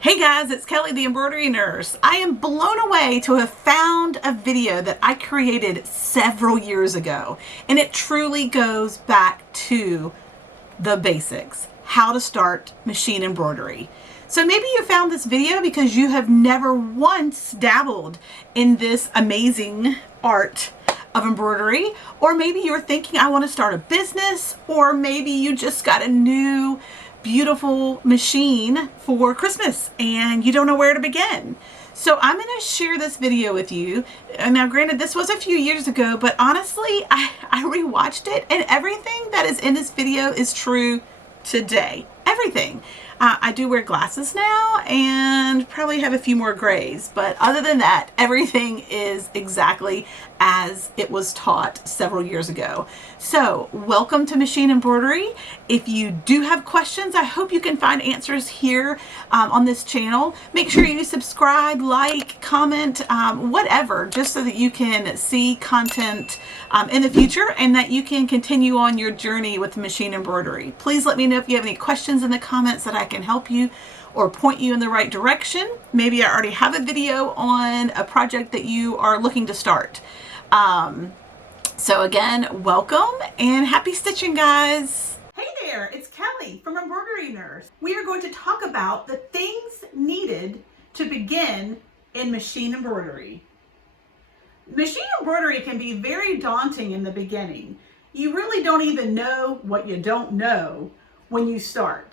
Hey guys, it's Kelly the Embroidery Nurse. I am blown away to have found a video that I created several years ago, and it truly goes back to the basics, how to start machine embroidery. So maybe you found this video because you have never once dabbled in this amazing art of embroidery, or maybe you're thinking I want to start a business, or maybe you just got a new beautiful machine for Christmas and you don't know where to begin. So I'm going to share this video with you. And now granted, this was a few years ago, but honestly, I rewatched it and everything that is in this video is true today. Everything. I do wear glasses now and probably have a few more grays, but other than that, everything is exactly as it was taught several years ago. So welcome to Machine Embroidery. If you do have questions, I hope you can find answers here on this channel. Make sure you subscribe, like, comment, whatever, just so that you can see content in the future and that you can continue on your journey with machine embroidery. Please let me know if you have any questions in the comments that I can help you or point you in the right direction. Maybe I already have a video on a project that you are looking to start. So again, welcome and happy stitching, guys. Hey there, it's Kelly from Embroidery Nurse. We are going to talk about the things needed to begin in machine embroidery. Machine embroidery can be very daunting in the beginning. You really don't even know what you don't know when you start.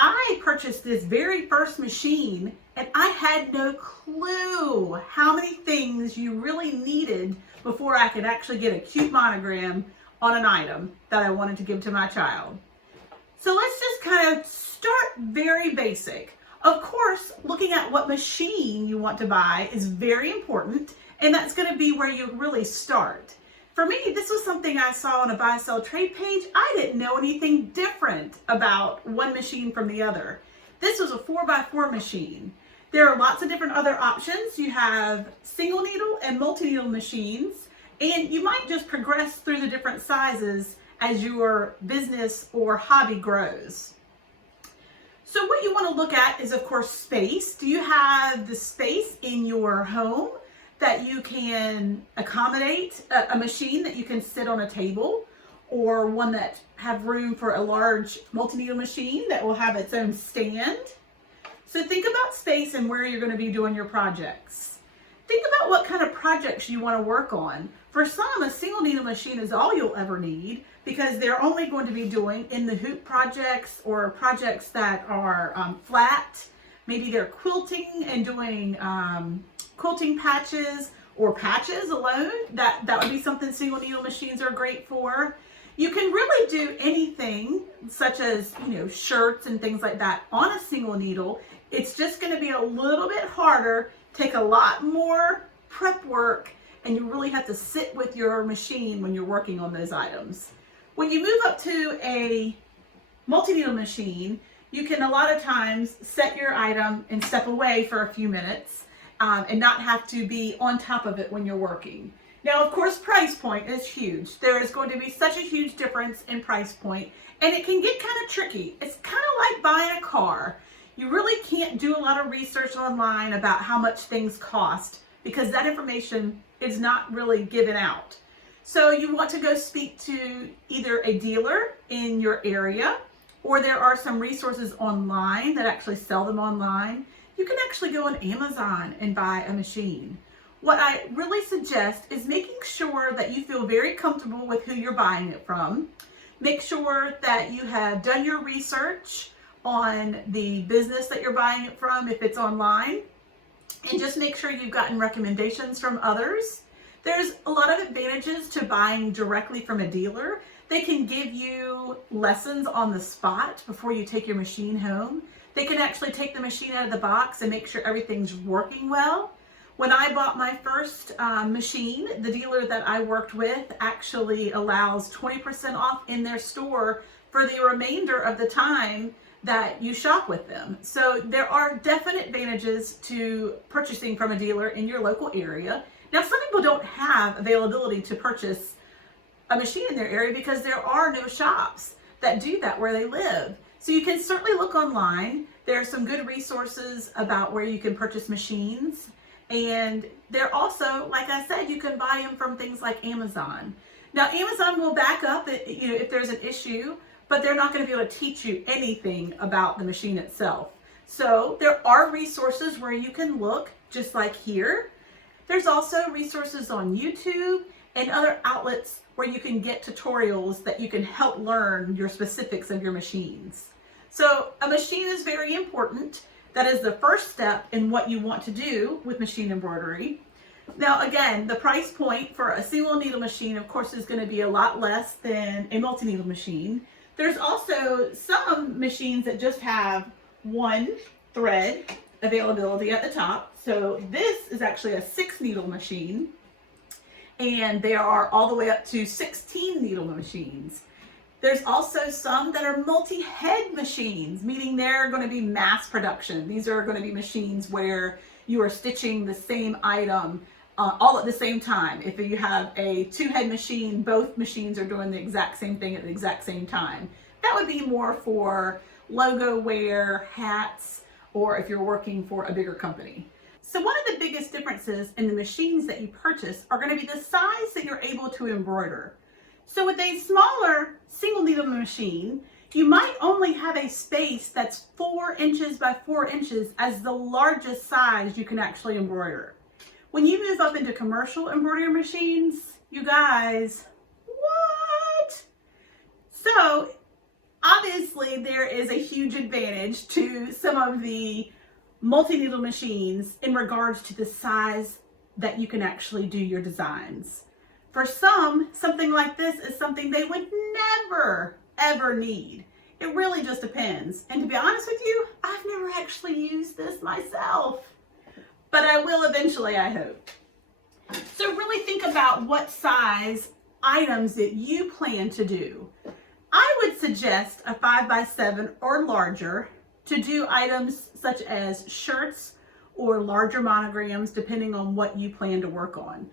I purchased this very first machine and I had no clue how many things you really needed before I could actually get a cute monogram on an item that I wanted to give to my child. So let's just kind of start very basic. Of course, looking at what machine you want to buy is very important, and that's going to be where you really start. For me, this was something I saw on a buy-sell trade page. I didn't know anything different about one machine from the other. This was a 4x4 machine. There are lots of different other options. You have single needle and multi-needle machines, and you might just progress through the different sizes as your business or hobby grows. So what you want to look at is, of course, space. Do you have the space in your home that you can accommodate a machine that you can sit on a table, or one that have room for a large multi-needle machine that will have its own stand? So think about space and where you're going to be doing your projects. Think about what kind of projects you want to work on. For some, a single needle machine is all you'll ever need because they're only going to be doing in the hoop projects or projects that are flat. Maybe they're quilting and doing quilting patches or patches alone. That would be something single needle machines are great for. You can really do anything such as, shirts and things like that on a single needle. It's just going to be a little bit harder, take a lot more prep work, and you really have to sit with your machine when you're working on those items. When you move up to a multi-needle machine, you can a lot of times set your item and step away for a few minutes and not have to be on top of it when you're working. Now, of course, price point is huge. There is going to be such a huge difference in price point, and it can get kind of tricky. It's kind of like buying a car. You really can't do a lot of research online about how much things cost because that information is not really given out. So you want to go speak to either a dealer in your area, or there are some resources online that actually sell them online. You can actually go on Amazon and buy a machine. What I really suggest is making sure that you feel very comfortable with who you're buying it from. Make sure that you have done your research on the business that you're buying it from if it's online, and just make sure you've gotten recommendations from others. There's a lot of advantages to buying directly from a dealer. They can give you lessons on the spot before you take your machine home. They can actually take the machine out of the box and make sure everything's working well. When I bought my first machine, the dealer that I worked with actually allows 20% off in their store for the remainder of the time that you shop with them. So there are definite advantages to purchasing from a dealer in your local area. Now, some people don't have availability to purchase a machine in their area because there are no shops that do that where they live. So you can certainly look online. There are some good resources about where you can purchase machines. And they're also, like I said, you can buy them from things like Amazon. Now, Amazon will back up if there's an issue, but they're not going to be able to teach you anything about the machine itself. So there are resources where you can look, just like here. There's also resources on YouTube and other outlets where you can get tutorials that you can help learn your specifics of your machines. So a machine is very important. That is the first step in what you want to do with machine embroidery. Now again, the price point for a single needle machine, of course, is going to be a lot less than a multi-needle machine. There's also some machines that just have one thread availability at the top. So this is actually a 6-needle machine, and they are all the way up to 16 needle machines. There's also some that are multi-head machines, meaning they're going to be mass production. These are going to be machines where you are stitching the same item all at the same time. If you have a 2-head machine, both machines are doing the exact same thing at the exact same time. That would be more for logo wear, hats, or if you're working for a bigger company. So one of the biggest differences in the machines that you purchase are going to be the size that you're able to embroider. So with a smaller single needle machine, you might only have a space that's 4 inches by 4 inches as the largest size you can actually embroider. When you move up into commercial embroidery machines, you guys, what? So obviously there is a huge advantage to some of the multi-needle machines in regards to the size that you can actually do your designs. For some, something like this is something they would never, ever need. It really just depends. And to be honest with you, I've never actually used this myself, but I will eventually, I hope. So really think about what size items that you plan to do. I would suggest a 5x7 or larger to do items such as shirts or larger monograms, depending on what you plan to work on.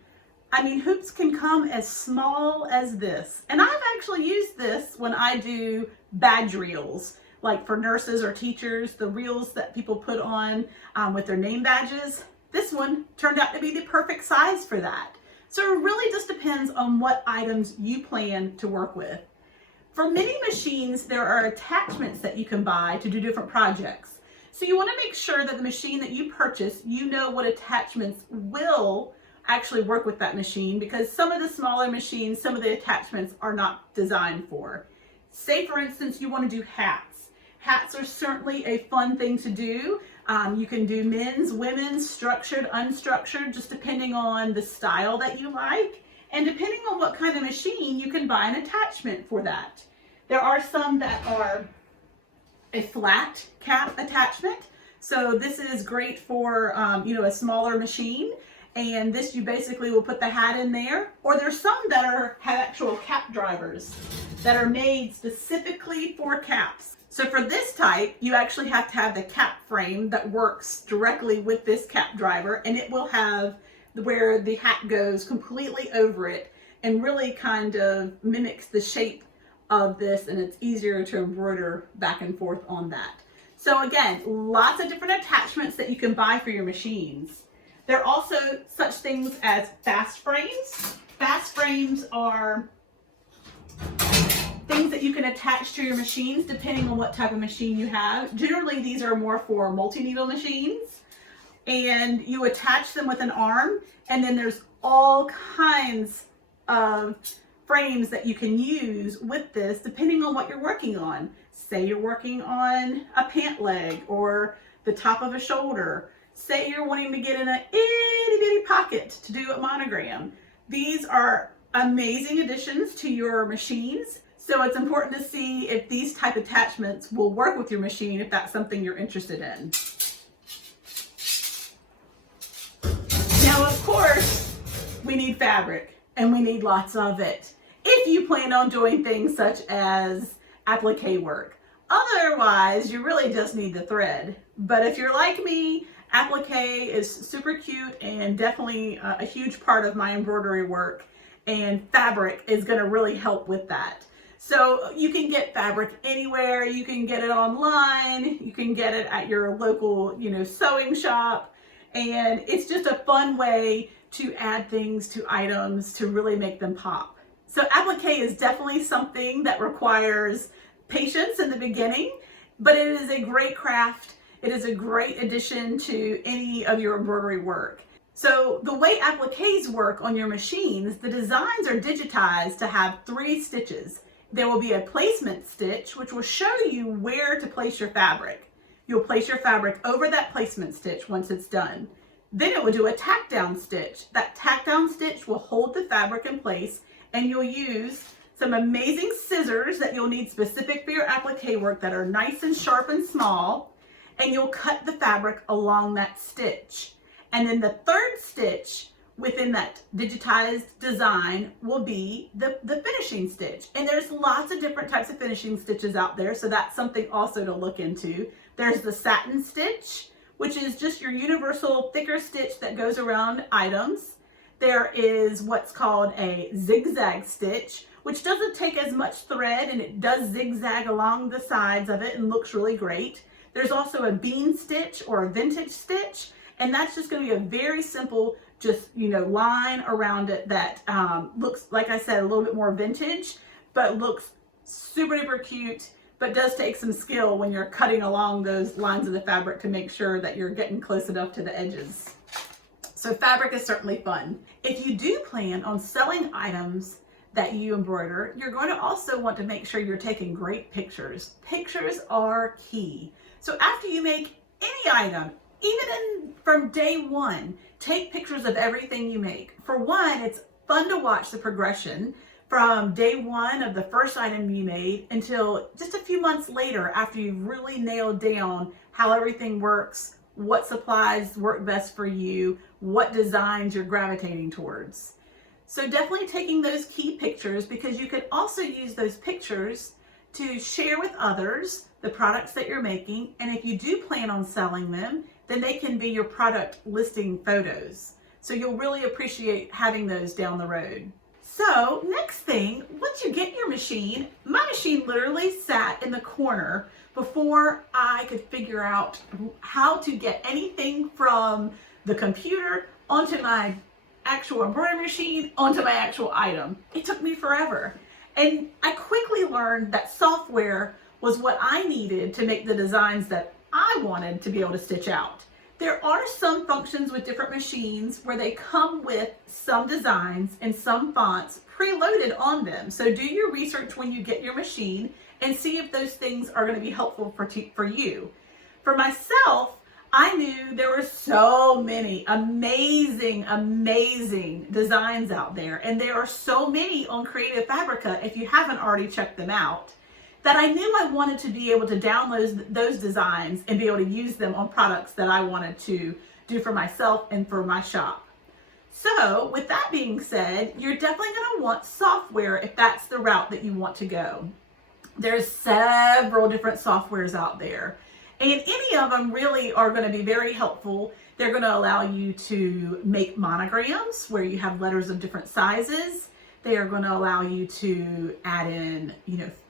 I mean, hoops can come as small as this. And I've actually used this when I do badge reels, like for nurses or teachers, the reels that people put on with their name badges. This one turned out to be the perfect size for that. So it really just depends on what items you plan to work with. For many machines, there are attachments that you can buy to do different projects. So you want to make sure that the machine that you purchase, you know what attachments will actually work with that machine, because some of the smaller machines, some of the attachments are not designed for. Say for instance, you want to do hats. Hats are certainly a fun thing to do. You can do men's, women's, structured, unstructured, just depending on the style that you like. And depending on what kind of machine, you can buy an attachment for that. There are some that are a flat cap attachment. So this is great for a smaller machine. And this, you basically will put the hat in there. Or there's some that have actual cap drivers that are made specifically for caps. So for this type, you actually have to have the cap frame that works directly with this cap driver, and it will have where the hat goes completely over it and really kind of mimics the shape of this, and it's easier to embroider back and forth on that. So again, lots of different attachments that you can buy for your machines. There are also such things as fast frames. Fast frames are things that you can attach to your machines depending on what type of machine you have. Generally, these are more for multi-needle machines. And you attach them with an arm, and then there's all kinds of frames that you can use with this depending on what you're working on. Say you're working on a pant leg or the top of a shoulder. Say you're wanting to get in an itty bitty pocket to do a monogram. These are amazing additions to your machines. So it's important to see if these type attachments will work with your machine, if that's something you're interested in. Now, of course, we need fabric, and we need lots of it if you plan on doing things such as applique work. Otherwise, you really just need the thread. But if you're like me, applique is super cute and definitely a huge part of my embroidery work, and fabric is going to really help with that. So you can get fabric anywhere. You can get it online. You can get it at your local, sewing shop. And it's just a fun way to add things to items to really make them pop. So applique is definitely something that requires patience in the beginning, but it is a great craft. It is a great addition to any of your embroidery work. So the way appliques work on your machines, the designs are digitized to have 3 stitches. There will be a placement stitch, which will show you where to place your fabric. You'll place your fabric over that placement stitch once it's done. Then it will do a tack down stitch. That tack down stitch will hold the fabric in place, and you'll use some amazing scissors that you'll need specific for your applique work that are nice and sharp and small, and you'll cut the fabric along that stitch. And then the 3rd stitch within that digitized design will be the finishing stitch. And there's lots of different types of finishing stitches out there, so that's something also to look into. There's the satin stitch, which is just your universal thicker stitch that goes around items. There is what's called a zigzag stitch, which doesn't take as much thread, and it does zigzag along the sides of it and looks really great. There's also a bean stitch or a vintage stitch, and that's just going to be a very simple line around it that looks, like I said, a little bit more vintage, but looks super duper cute, but does take some skill when you're cutting along those lines of the fabric to make sure that you're getting close enough to the edges. So fabric is certainly fun. If you do plan on selling items that you embroider, you're going to also want to make sure you're taking great pictures. Pictures are key. So after you make any item, even from day one, take pictures of everything you make. For one, it's fun to watch the progression from day one of the first item you made until just a few months later after you've really nailed down how everything works, what supplies work best for you, what designs you're gravitating towards. So definitely taking those key pictures, because you can also use those pictures to share with others the products that you're making. And if you do plan on selling them, then they can be your product listing photos. So you'll really appreciate having those down the road. So next thing, once you get your machine, my machine literally sat in the corner before I could figure out how to get anything from the computer onto my actual embroidery machine, onto my actual item. It took me forever. And I quickly learned that software was what I needed to make the designs that I wanted to be able to stitch out. There are some functions with different machines where they come with some designs and some fonts preloaded on them. So do your research when you get your machine and see if those things are going to be helpful for you. For myself, I knew there were so many amazing designs out there, and there are so many on Creative Fabrica if you haven't already checked them out, that I knew I wanted to be able to download those designs and be able to use them on products that I wanted to do for myself and for my shop. So with that being said, you're definitely going to want software if that's the route that you want to go. There's several different softwares out there, and any of them really are going to be very helpful. They're going to allow you to make monograms where you have letters of different sizes. They are going to allow you to add in,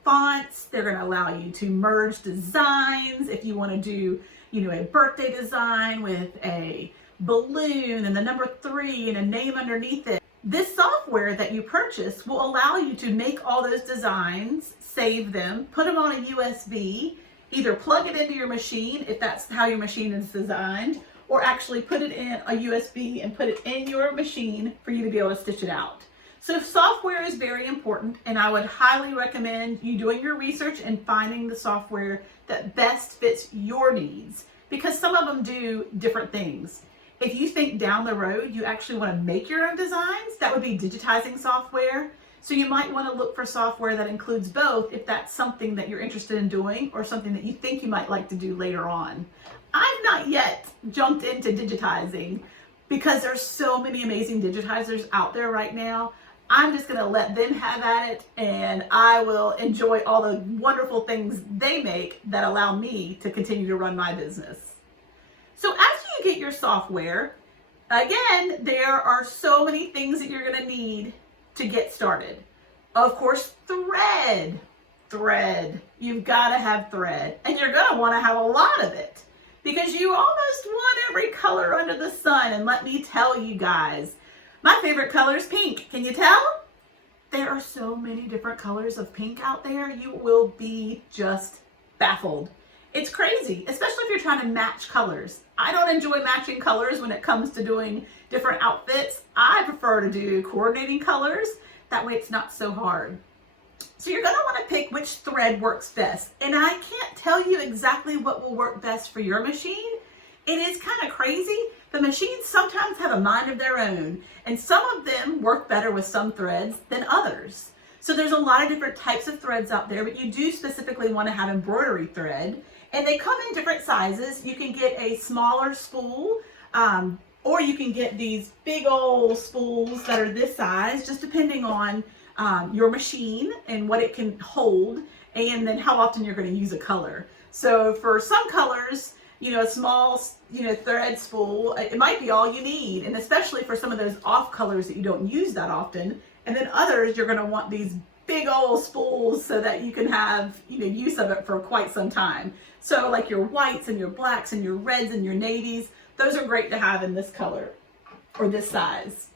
fonts. They're going to allow you to merge designs. If you want to do, a birthday design with a balloon and the number 3 and a name underneath it. This software that you purchase will allow you to make all those designs, save them, put them on a USB, either plug it into your machine if that's how your machine is designed, or actually put it in a USB and put it in your machine for you to be able to stitch it out. So software is very important, and I would highly recommend you doing your research and finding the software that best fits your needs, because some of them do different things. If you think down the road you actually want to make your own designs, that would be digitizing software. So you might want to look for software that includes both if that's something that you're interested in doing or something that you think you might like to do later on. I've not yet jumped into digitizing because there's so many amazing digitizers out there right now. I'm just going to let them have at it, and I will enjoy all the wonderful things they make that allow me to continue to run my business. So after you get your software, again, there are so many things that you're going to need to get started. Of course, thread. Thread. You've got to have thread, and you're going to want to have a lot of it because you almost want every color under the sun. And let me tell you guys, my favorite color is pink. Can you tell? There are so many different colors of pink out there. You will be just baffled. It's crazy, especially if you're trying to match colors. I don't enjoy matching colors when it comes to doing different outfits. I prefer to do coordinating colors. That way it's not so hard. So you're going to want to pick which thread works best. And I can't tell you exactly what will work best for your machine. It is kind of crazy. The machines sometimes have a mind of their own, and some of them work better with some threads than others. So there's a lot of different types of threads out there, but you do specifically want to have embroidery thread, and they come in different sizes. You can get a smaller spool, or you can get these big old spools that are this size, just depending on your machine and what it can hold, and then how often you're going to use a color. So for some colors, a small, thread spool, it might be all you need. And especially for some of those off colors that you don't use that often. And then others, you're going to want these big old spools so that you can have, use of it for quite some time. So like your whites and your blacks and your reds and your navies, those are great to have in this color or this size.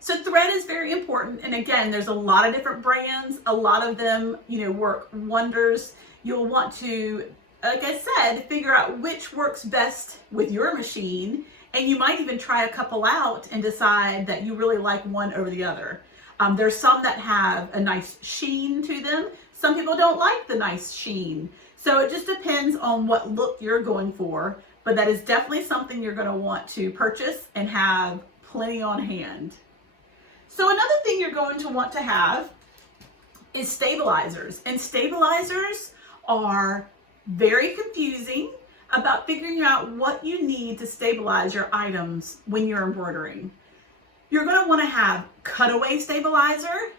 So thread is very important. And again, there's a lot of different brands. A lot of them, work wonders. You'll want to, like I said, figure out which works best with your machine, and you might even try a couple out and decide that you really like one over the other. There's some that have a nice sheen to them. Some people don't like the nice sheen. So it just depends on what look you're going for, but that is definitely something you're going to want to purchase and have plenty on hand. So another thing you're going to want to have is stabilizers, and stabilizers are very confusing about figuring out what you need to stabilize your items when you're embroidering. You're going to want to have cutaway stabilizer,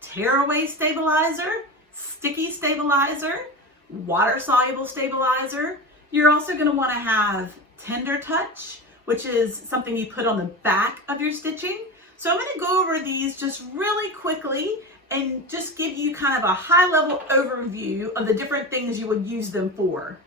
tearaway stabilizer, sticky stabilizer, water soluble stabilizer. You're also going to want to have tender touch, which is something you put on the back of your stitching. So I'm going to go over these just really quickly and just give you kind of a high-level overview of the different things you would use them for.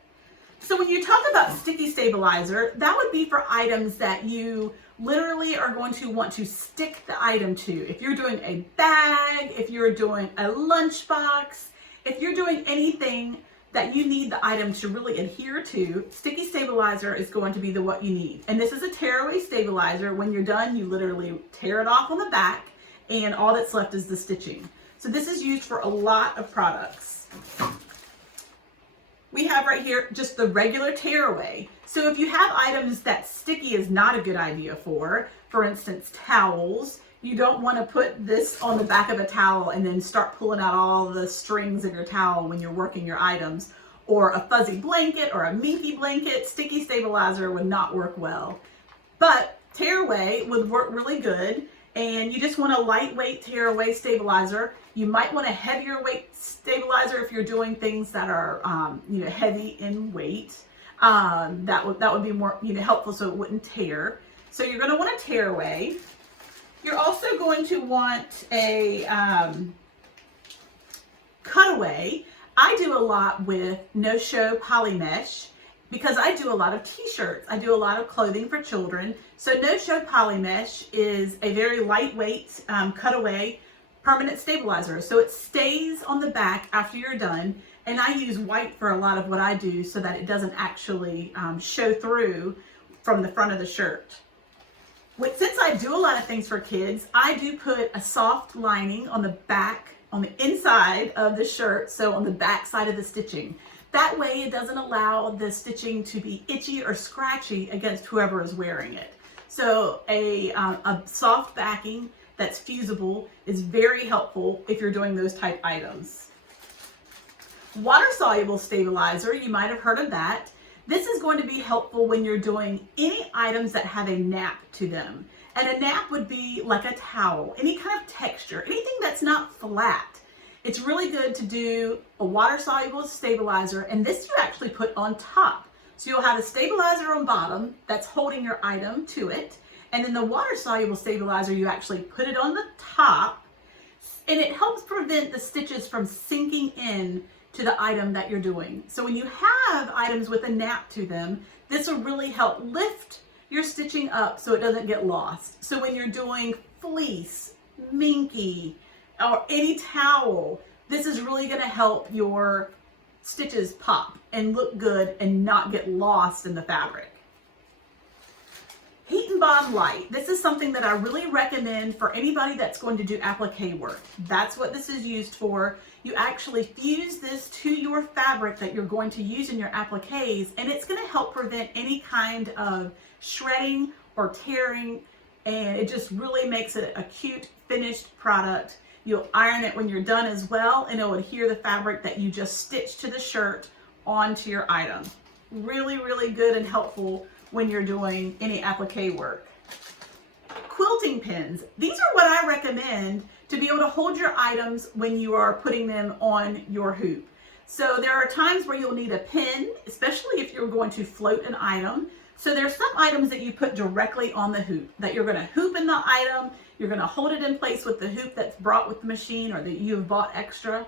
So when you talk about sticky stabilizer, that would be for items that you literally are going to want to stick the item to. If you're doing a bag, if you're doing a lunchbox, if you're doing anything that you need the item to really adhere to, sticky stabilizer is going to be what you need. And this is a tearaway stabilizer. When you're done, you literally tear it off on the back, and all that's left is the stitching. So this is used for a lot of products. We have right here just the regular tearaway. So if you have items that sticky is not a good idea for instance, towels, you don't want to put this on the back of a towel and then start pulling out all the strings of your towel when you're working your items, or a fuzzy blanket or a minky blanket. Sticky stabilizer would not work well. But tearaway would work really good. And you just want a lightweight tearaway stabilizer. You might want a heavier weight stabilizer if you're doing things that are heavy in weight. That would be more helpful so it wouldn't tear. So you're going to want a tearaway. You're also going to want a cutaway. I do a lot with no-show poly mesh because I do a lot of t-shirts. I do a lot of clothing for children. So no-show poly mesh is a very lightweight cutaway permanent stabilizer. So it stays on the back after you're done. And I use white for a lot of what I do so that it doesn't actually show through from the front of the shirt. Since I do a lot of things for kids, I do put a soft lining on the back, on the inside of the shirt, so on the back side of the stitching. That way it doesn't allow the stitching to be itchy or scratchy against whoever is wearing it. So a soft backing that's fusible is very helpful if you're doing those type items. Water-soluble stabilizer, you might have heard of that. This is going to be helpful when you're doing any items that have a nap to them. And a nap would be like a towel, any kind of texture, anything that's not flat. It's really good to do a water-soluble stabilizer, and this you actually put on top. So you'll have a stabilizer on bottom that's holding your item to it, and then the water-soluble stabilizer, you actually put it on the top. And it helps prevent the stitches from sinking in to the item that you're doing. So when you have items with a nap to them, this will really help lift your stitching up so it doesn't get lost. So when you're doing fleece, minky, or any towel, this is really going to help your stitches pop and look good and not get lost in the fabric. Heat and bond light. This is something that I really recommend for anybody that's going to do applique work. That's what this is used for. You actually fuse this to your fabric that you're going to use in your appliques, and it's going to help prevent any kind of shredding or tearing, and it just really makes it a cute finished product. You'll iron it when you're done as well, and it'll adhere the fabric that you just stitched to the shirt onto your item. Really, really good and helpful when you're doing any applique work. Quilting pins. These are what I recommend to be able to hold your items when you are putting them on your hoop. So there are times where you'll need a pin, especially if you're going to float an item. So there's some items that you put directly on the hoop, that you're gonna hoop in the item, you're gonna hold it in place with the hoop that's brought with the machine or that you've bought extra,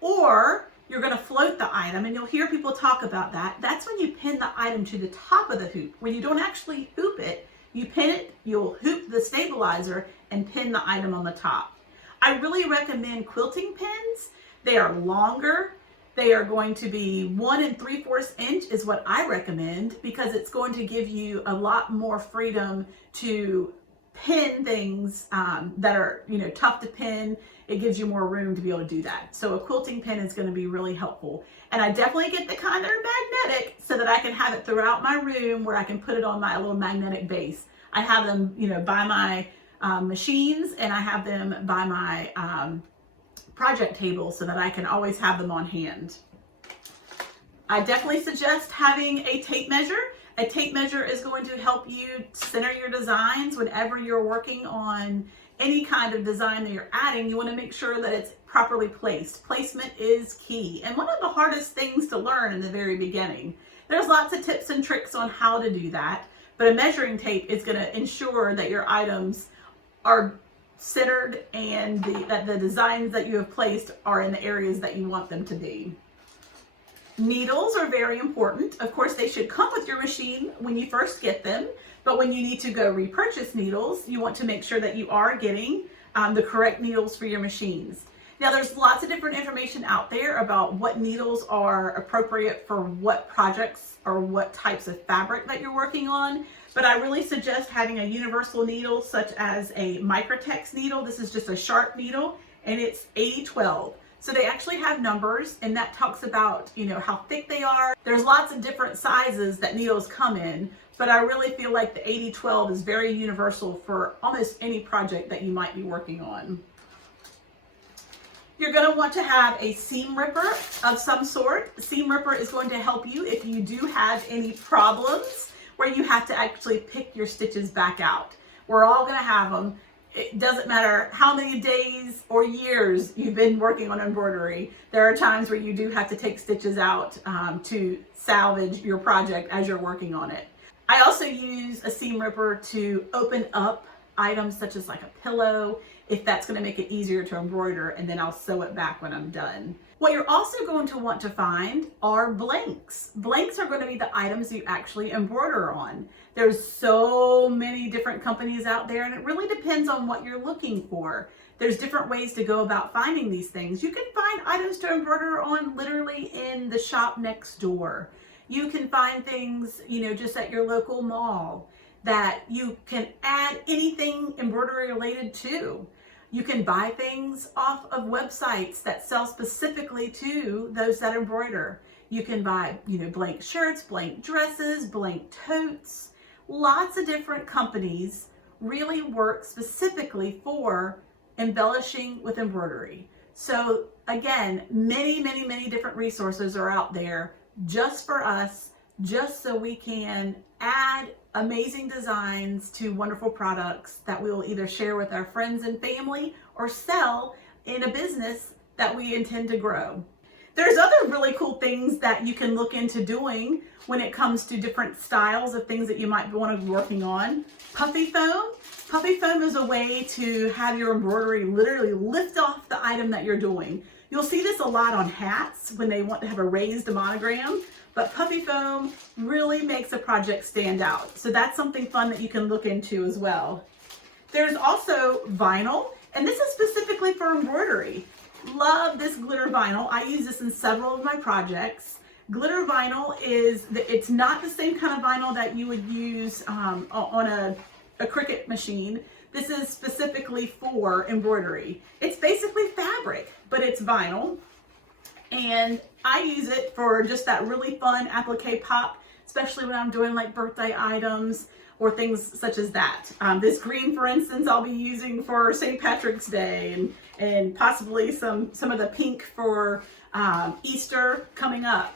or you're going to float the item, and you'll hear people talk about that. That's when you pin the item to the top of the hoop. When you don't actually hoop it, you pin it, you'll hoop the stabilizer and pin the item on the top. I really recommend quilting pins. They are longer. They are going to be 1 3/4 inch is what I recommend, because it's going to give you a lot more freedom to pin things that are, tough to pin. It gives you more room to be able to do that. So a quilting pin is going to be really helpful. And I definitely get the kind that are magnetic so that I can have it throughout my room where I can put it on my little magnetic base. I have them, by my machines, and I have them by my project table so that I can always have them on hand. I definitely suggest having a tape measure. A tape measure is going to help you center your designs whenever you're working on any kind of design that you're adding. You want to make sure that it's properly placed. Placement is key, and one of the hardest things to learn in the very beginning. There's lots of tips and tricks on how to do that, but a measuring tape is going to ensure that your items are centered and that the designs that you have placed are in the areas that you want them to be. Needles are very important. Of course, they should come with your machine when you first get them, but when you need to go repurchase needles, you want to make sure that you are getting the correct needles for your machines. Now, there's lots of different information out there about what needles are appropriate for what projects or what types of fabric that you're working on, but I really suggest having a universal needle such as a Microtex needle. This is just a sharp needle, and it's 80-12. So they actually have numbers, and that talks about, how thick they are. There's lots of different sizes that needles come in, but I really feel like the 80-12 is very universal for almost any project that you might be working on. You're going to want to have a seam ripper of some sort. The seam ripper is going to help you if you do have any problems where you have to actually pick your stitches back out. We're all going to have them. It doesn't matter how many days or years you've been working on embroidery. There are times where you do have to take stitches out to salvage your project as you're working on it. I also use a seam ripper to open up items such as like a pillow, if that's going to make it easier to embroider, and then I'll sew it back when I'm done. What you're also going to want to find are blanks. Blanks are going to be the items you actually embroider on. There's so many different companies out there, and it really depends on what you're looking for. There's different ways to go about finding these things. You can find items to embroider on literally in the shop next door. You can find things, just at your local mall that you can add anything embroidery related to. You can buy things off of websites that sell specifically to those that embroider. You can buy, blank shirts, blank dresses, blank totes. Lots of different companies really work specifically for embellishing with embroidery. So again, many, many, many different resources are out there just for us, just so we can add amazing designs to wonderful products that we will either share with our friends and family or sell in a business that we intend to grow. There's other really cool things that you can look into doing when it comes to different styles of things that you might want to be working on. Puffy foam. Puffy foam is a way to have your embroidery literally lift off the item that you're doing. You'll see this a lot on hats when they want to have a raised monogram, but puffy foam really makes a project stand out. So that's something fun that you can look into as well. There's also vinyl, and this is specifically for embroidery. Love this glitter vinyl. I use this in several of my projects. Glitter vinyl it's not the same kind of vinyl that you would use on a Cricut machine. This is specifically for embroidery. It's basically fabric, but it's vinyl. And I use it for just that really fun applique pop, especially when I'm doing like birthday items or things such as that. This green, for instance, I'll be using for St. Patrick's Day, and possibly some of the pink for Easter coming up.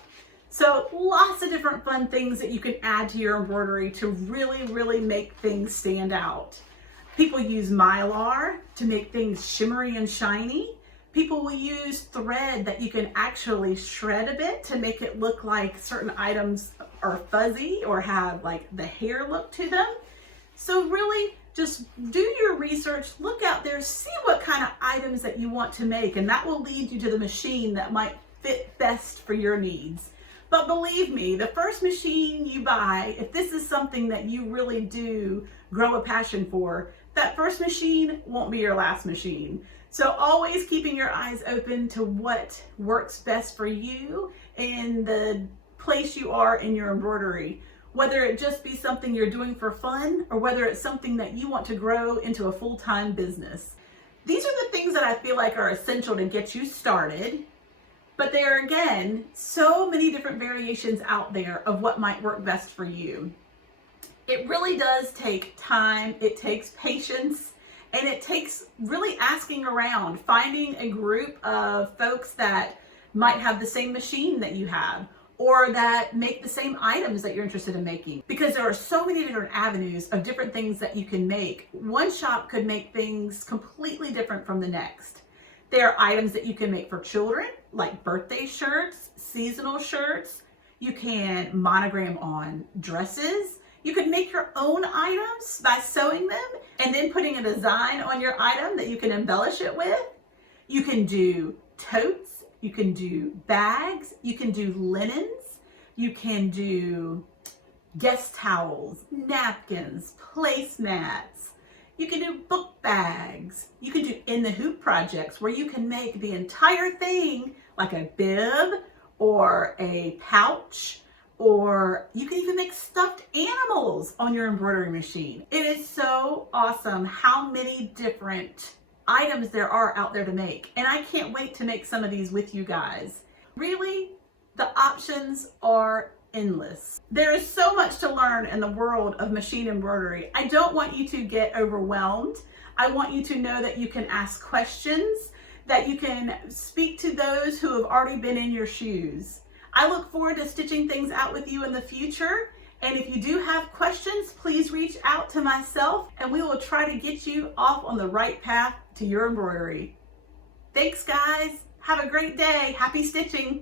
So lots of different fun things that you can add to your embroidery to really, really make things stand out. People use mylar to make things shimmery and shiny. People will use thread that you can actually shred a bit to make it look like certain items are fuzzy or have like the hair look to them. So really just do your research, look out there, see what kind of items that you want to make, and that will lead you to the machine that might fit best for your needs. But believe me, the first machine you buy, if this is something that you really do grow a passion for, that first machine won't be your last machine. So always keeping your eyes open to what works best for you in the place you are in your embroidery. Whether it just be something you're doing for fun or whether it's something that you want to grow into a full-time business. These are the things that I feel like are essential to get you started. But there are, again, so many different variations out there of what might work best for you. It really does take time, it takes patience, and it takes really asking around, finding a group of folks that might have the same machine that you have, or that make the same items that you're interested in making. Because there are so many different avenues of different things that you can make. One shop could make things completely different from the next. There are items that you can make for children, like birthday shirts, seasonal shirts. You can monogram on dresses. You can make your own items by sewing them and then putting a design on your item that you can embellish it with. You can do totes, you can do bags, you can do linens, you can do guest towels, napkins, placemats. You can do book bags. You can do in the hoop projects where you can make the entire thing like a bib or a pouch, or you can even make stuffed animals on your embroidery machine. It is so awesome how many different items there are out there to make. And I can't wait to make some of these with you guys. Really, the options are endless. There is so much to learn in the world of machine embroidery. I don't want you to get overwhelmed. I want you to know that you can ask questions, that you can speak to those who have already been in your shoes. I look forward to stitching things out with you in the future. And if you do have questions, please reach out to myself and we will try to get you off on the right path to your embroidery. Thanks, guys. Have a great day. Happy stitching.